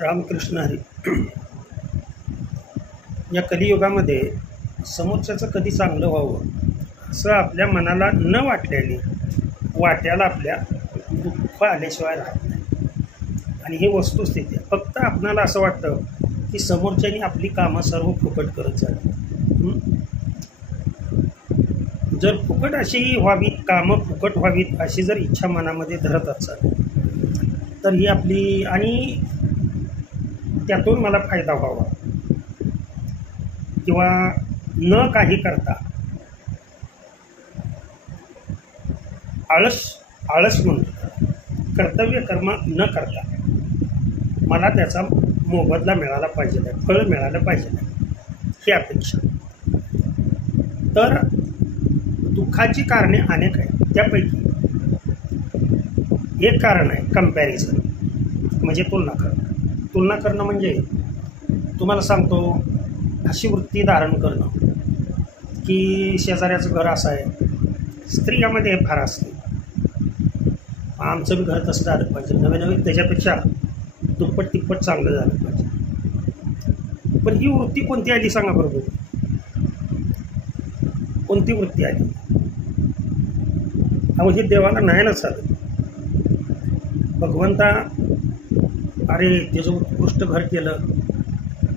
रामकृष्ण हरी. या कलियुगामध्ये समोरच्याचं कधी चांगलं व्हावं असं आपल्या मनाला न वाटल्याने वाट्याला आपल्या दुःख आल्याशिवाय राहत नाही. आणि ही वस्तुस्थिती आहे. फक्त आपणाला असं वाटतं की समोरच्यानी आपली कामं सर्व फुकट करत जावी. जर फुकट अशी व्हावीत, कामं फुकट व्हावीत अशी जर इच्छा मनामध्ये धरत असाल तर ही आपली, आणि त्यातून मला फायदा व्हावा किंवा न काही करता आळस म्हणतो, कर्तव्य कर्म न करता मला त्याचा मोबदला मिळाला पाहिजे नाही, फळ मिळालं पाहिजे नाही, ही अपेक्षा. तर दुःखाची कारणे अनेक आहेत. त्यापैकी एक कारण आहे कंपॅरिझन, म्हणजे तुलना करणं. तुलना करणं म्हणजे तुम्हाला सांगतो, अशी वृत्ती धारण करणं की शेजाऱ्याचं घर असं आहे. स्त्रियामध्ये फार असते, आमचं बी घर तसं झालं पाहिजे, नवे नवे त्याच्यापेक्षा दुप्पट तिप्पट चांगलं झालं पाहिजे. पण ही वृत्ती कोणती आली सांगा बरोबर? कोणती वृत्ती आली? अहो, हे देवाला नाही ना चालत. भगवंता, अरे त्याचं उत्कृष्ट घर केलं,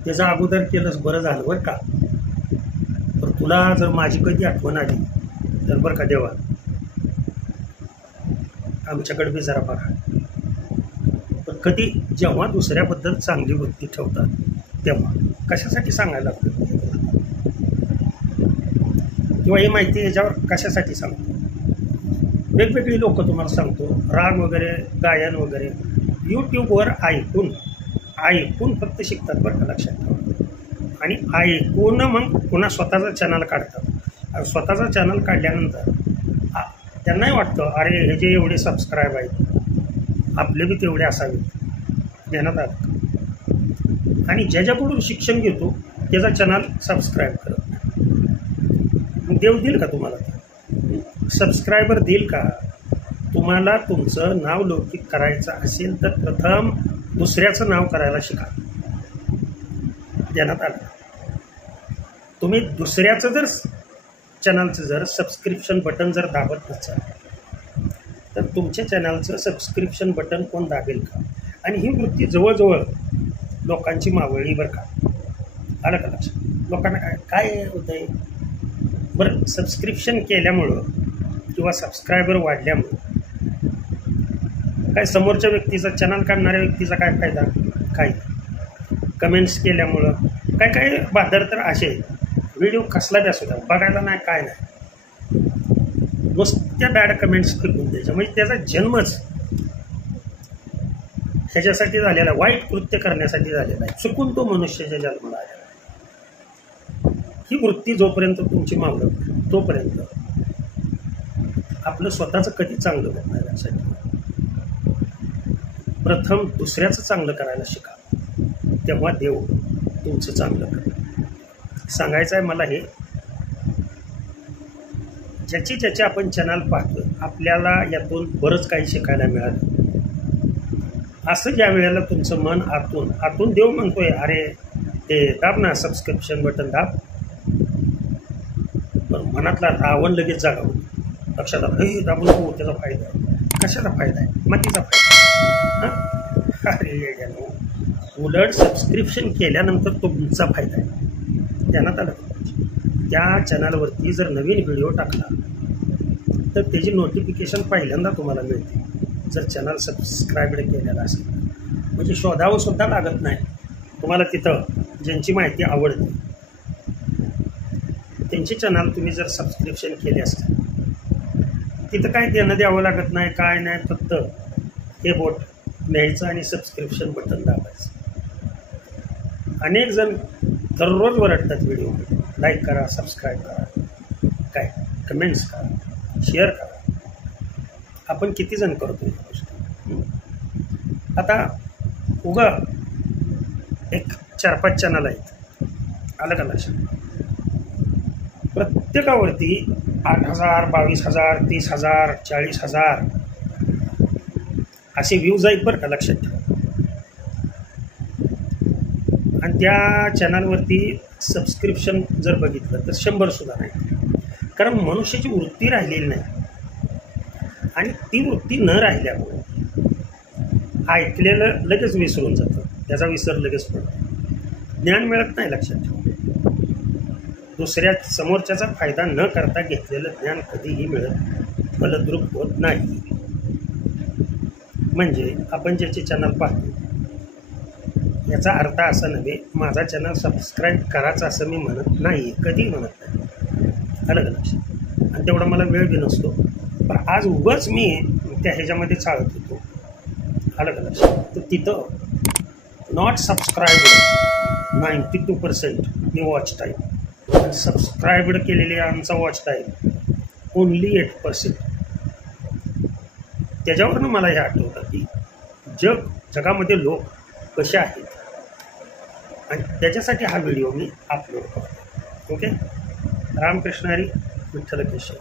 त्याचं अगोदर केलंच, बरं झालं बरं का. तर तुला जर माझी कधी आठवण आली तर बरं का देवा, आमच्याकडे बी जरा बघा. पण कधी जेव्हा दुसऱ्याबद्दल चांगली वृत्ती ठेवतात तेव्हा कशासाठी सांगायला लागतं? किंवा ही माहिती याच्यावर कशासाठी सांगतो? वेगवेगळी लोक तुम्हाला सांगतो, राग वगैरे, गायन वगैरे यूट्यूबवर ऐकून फक्त शिकतात बरं का, लक्षात ठेवा. आणि ऐकून मग पुन्हा स्वतःचा चॅनल काढतात. स्वतःचा चॅनल काढल्यानंतर त्यांनाही वाटतं, अरे हे जे एवढे सबस्क्राईब आहेत आपले बी तेवढे असावेत, ध्यानात आलं. आणि ज्याच्याकडून शिक्षण घेतो त्याचा चॅनल सबस्क्राईब करत नाही. देव देईल का तुम्हाला? सबस्क्रायबर देईल का? तुम्हाला तुमचं नाव लौकिक करायचं असेल तर प्रथम दुसऱ्याचं नाव करायला शिका. ध्यानात आलं. तुम्ही दुसऱ्याचं जर चॅनलचं जर सबस्क्रिप्शन बटन जर दाबत नसाल तर तुमच्या चॅनलचं सबस्क्रिप्शन बटन कोण दाबेल का? आणि ही वृत्ती जवळजवळ लोकांची मावळली बरं का. आलं का लक्षात? लोकांना काय होतं आहे बरं, सबस्क्रिप्शन केल्यामुळं किंवा सबस्क्रायबर वाढल्यामुळं काय समोरच्या व्यक्तीचा, चॅनल काढणाऱ्या व्यक्तीचा काय फायदा? काय कमेंट्स केल्यामुळं काय बादर तर असे व्हिडिओ कसला बी असू द्या, बघायला नाही काय नाही, नुसत्या बॅड कमेंट्स फेकून द्यायच्या. म्हणजे त्याचा जन्मच ह्याच्यासाठी झालेला, वाईट कृत्य करण्यासाठी झालेला आहे. चुकून तो मनुष्याच्या जन्माला आलेला आहे. ही वृत्ती जोपर्यंत तुमची मावळत तोपर्यंत आपलं स्वतःचं कधी चांगलं होत नाही. यासाठी प्रथम दुसऱ्याचं चांगलं करायला शिका, तेव्हा देव तुमचं चांगलं करेल. सांगायचं आहे मला हे, ज्याचे आपण चॅनल पाहतो आपल्याला यातून बरंच काही शिकायला मिळालं. असं ज्या वेळेला तुमचं मन आतून देव म्हणतोय, अरे ते दाब ना सबस्क्रिप्शन बटन दाब, पण मनातला रावण लगेच जागा होतो. लक्षात आलं, हे दाबू नको, त्याचा फायदा आहे. कशाचा फायदा आहे? मातीचा फायदा आहे. अरे उलट सबस्क्रिप्शन केल्यानंतर तुमचा फायदा आहे. ध्यानात आलं. त्या चॅनलवरती जर नवीन व्हिडिओ टाकला तर त्याची नोटिफिकेशन पहिल्यांदा तुम्हाला मिळते, जर चॅनल सबस्क्राईब केलेला असेल. म्हणजे शोधावं सुद्धा लागत नाही तुम्हाला. तिथं ज्यांची माहिती आवडते त्यांचे चॅनल तुम्ही जर सबस्क्रिप्शन केले असते, तिथं काय देणं द्यावं लागत नाही, काय नाही, फक्त हे बोट न्यायचं आणि सबस्क्रिप्शन बटन दाबायचं. अनेक जण दररोज वरडतात व्हिडिओ, लाईक करा, सबस्क्राईब करा, काय कमेंट्स करा, शेअर करा. आपण किती जण करतो या गोष्टी? आता उगा एक 4-5 चॅनल आहेत, आलं का लक्षात? प्रत्येकावरती 8,000, 22,000, 30,000, 40,000 असे व्ह्यूज आहेत बरं का, लक्षात ठेवा. त्या चॅनलवरती सबस्क्रिप्शन जर बघितलं तर 100सुद्धा नाही. कारण मनुष्याची वृत्ती राहिलेली नाही आणि ती वृत्ती न राहिल्यामुळे ऐकलेलं लगेच विसरून जातं, त्याचा विसर लगेच पडतो, ज्ञान मिळत नाही. लक्षात ठेवा, दुसऱ्या समोरच्याचा फायदा न करता घेतलेलं ज्ञान कधीही मिळत फलद्रूप होत नाही. म्हणजे आपण ज्याचे चॅनल पाहतो याचा अर्थ असा नव्हे माझा चॅनल सबस्क्राईब करायचा असं मी म्हणत नाही, कधीही म्हणत नाही. अलग लक्षात. आणि तेवढा मला वेळ बी नसतो, पण आज उगाच मी त्या ह्याच्यामध्ये चालत होतो. अलग लक्षात. तर तिथं नॉट सबस्क्राईब्ड 92% मी वॉच टाईम, सबस्क्राईब्ड केलेले आमचा वॉच टाईम ओन्ली 8%. त्याच्यावरनं मला हे आठवतं की जगामध्ये लोक कसे आहेत आणि त्याच्यासाठी हा व्हिडिओ मी अपलोड करतो. ओके. रामकृष्ण हरी, विठ्ठल केशव.